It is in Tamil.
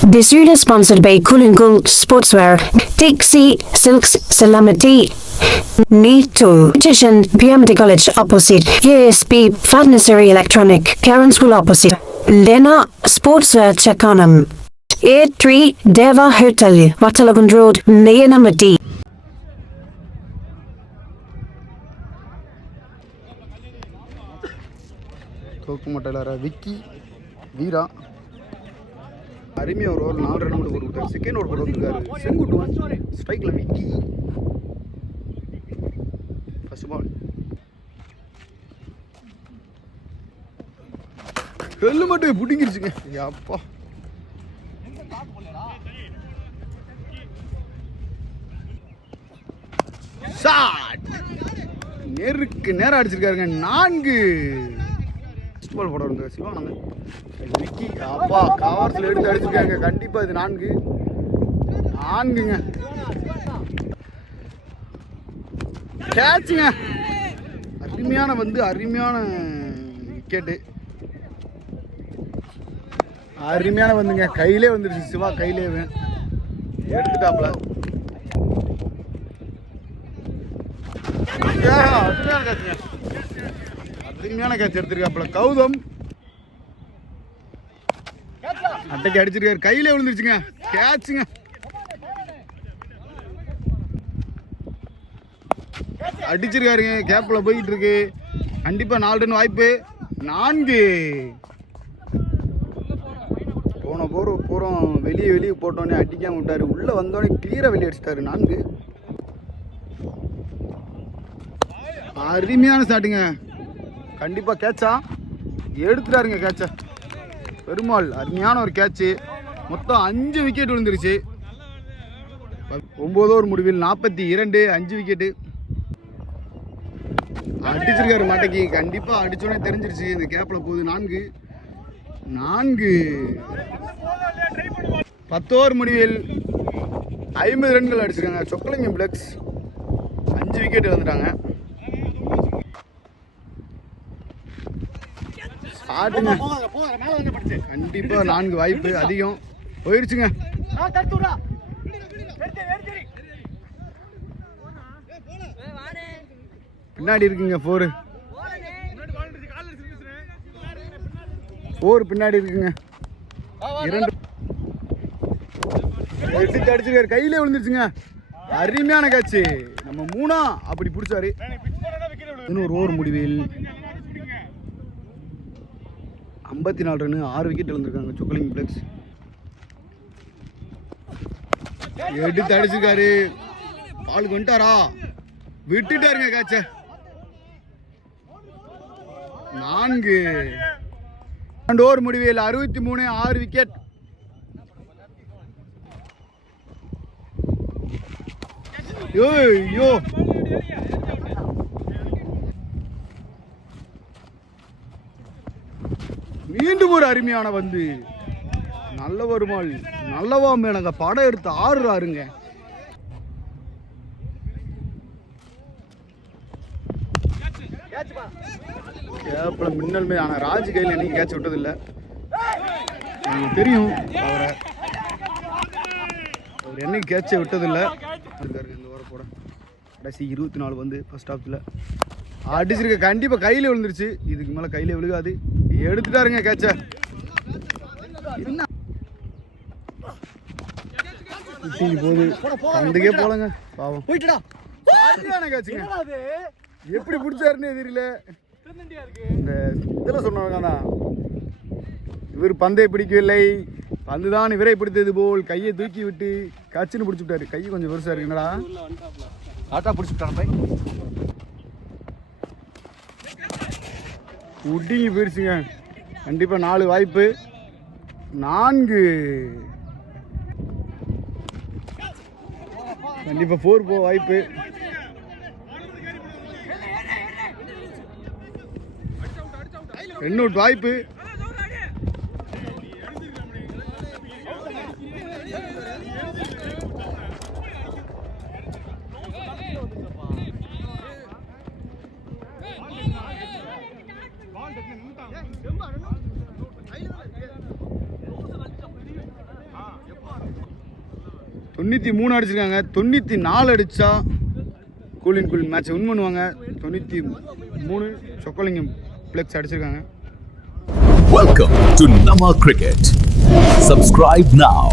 This reel is sponsored by Cool Sportswear, Dixie Silks Salamati, Neato, Titian, PMD College opposite, ASB, Fatnessary Electronic, Karen School opposite, Lena Sportswear Chakanam, A3 Deva Hotel, Watalagan Road, Nayanamati. தோக்குமட்டலர Vicky வீரா அருமையாக ஒரு ஓவர் 4 ரன் மட்டும் போட்டுருக்காரு. செகண்ட் ஓவர் போட்டு வந்துருக்காரு. செங்குட்டுவன் ஸ்ட்ரைக்கில் விக்கி. ஃபர்ஸ்ட் பால் ஹெல்மெட்டு பிடிங்கிருச்சுங்க. அப்பா ஷாட் நேருக்கு நேரம் அடிச்சிருக்காருங்க. 4 பால் போட வருங்க சிவானந்தன். விக்கி அப்பா கவர்ஸில் எடுத்து அடிச்சிருக்காங்க. கண்டிப்பாக இது 4ங்க கேட்சுங்க. அருமையான விக்கெட்டு. அருமையான வந்துங்க. கையிலே வந்துருச்சு. சிவா கையிலே எடுத்துட்டாப்ல. அருமையான கேட்ச் எடுத்திருக்காப்ல கௌதம். அட்டைக்கு அடிச்சிருக்காரு. கையிலே விழுந்துருச்சுங்க. கேட்சுங்க. அடிச்சிருக்காருங்க. கேப்ல போயிட்டு இருக்கு. கண்டிப்பா 4 ரன் வாய்ப்பு. 4 போன பூரம் வெளியே போட்டோன்னே அடிக்காம விட்டாரு. உள்ள வந்தோடனே கிளியரா வெளியே அடிச்சிட்டாரு. 4 அருமையான ஸ்டார்ட்டுங்க. கண்டிப்பா கேட்சா எடுத்துட்டாருங்க. கேட்ச பெருமாள் அருமையான ஒரு கேட்சு. மொத்தம் 5 விக்கெட் விழுந்துருச்சு. 9 ஓவர் முடிவில் 42 5 விக்கெட்டு அடிச்சிருக்காரு மாட்டைக்கு. கண்டிப்பா அடிச்சோடனே தெரிஞ்சிருச்சு இந்த கேப்ல போகுது. 4 10 ஓவர் முடிவில் 50 ரன்கள் அடிச்சிருக்காங்க. சொக்கலிங்கம் பிளக்ஸ் 5 விக்கெட் வந்துட்டாங்க. ஆட்டுங்க. கண்டிப்பா 4 வாய்ப்பு அதிகம் போயிருச்சுங்க. பின்னாடி இருக்குங்க. 4 பின்னாடி இருக்குங்க. 2 எடுத்து அடிச்சிருக்காரு. கையிலே விழுந்துருச்சுங்க. அருமையான கேட்சு. நம்ம 3 அப்படி பிடிச்சாரு. இன்னொரு ஓவர் முடிவில் 54 ரன் 6 விக்கெட் விழுந்திருக்காங்க. சொக்கலிங் பிளக்ஸ் எடுத்து அடிச்சிருக்காரு. பாலுக்கு வந்துட்டாரா? விட்டுட்டாருங்க கேட்ச. 4 ஓவர் முடிவில் 63 6 விக்கெட். ஐயோ மீண்டும் ஒரு அருமையான வந்து நல்ல வருமாள் நல்லவா மேலங்க படம் எடுத்து 6 கேப்ல மின்னல் மீது. ஆனால் ராஜ் கையில் என்னைக்கு கேட்ச் விட்டதில்லை. எனக்கு தெரியும் அவர் என்னைக்கு கேட்சை விட்டதில்லை. இந்த ஓவர் போட கடைசி 24 வந்து ஃபர்ஸ்ட் ஹாஃப்ல அடிச்சிருக்க. கண்டிப்பாக கையில் விழுந்துருச்சு. இதுக்கு மேலே கையில் விழுகாது. எடுத்துட்டாருங்க கேட்ச. போகுது பந்துக்கே போலங்க. பாவம் கேட்சுங்க. எப்படி பிடிச்சாருன்னு தெரியல. இந்த இதில் சொன்னாங்க தான் இவர் பந்தை பிடிக்கவில்லை, பந்து தான் இவரை பிடித்தது போல் கையை தூக்கி விட்டு கச்சுன்னு பிடிச்சி விட்டாரு. கை கொஞ்சம் பெருசா இருக்கு. என்னடா ஆட்டா பிடிச்சி விட்டாங்க. உட்டிங்கி போயிடுச்சுங்க. கண்டிப்பா 4 வாய்ப்பு. 4 கண்டிப்பா 4 வாய்ப்பு. ரன் அவுட் வாய்ப்பு. 93 அடிச்சிருக்காங்க. 94 அடித்தா கூலிங் கூல் மேட்சை வின் பண்ணுவாங்க. 93 சொக்கலிங்கம் ஃப்ளெக்ஸ் அடிச்சிருக்காங்க. Welcome to Nama Cricket. Subscribe now.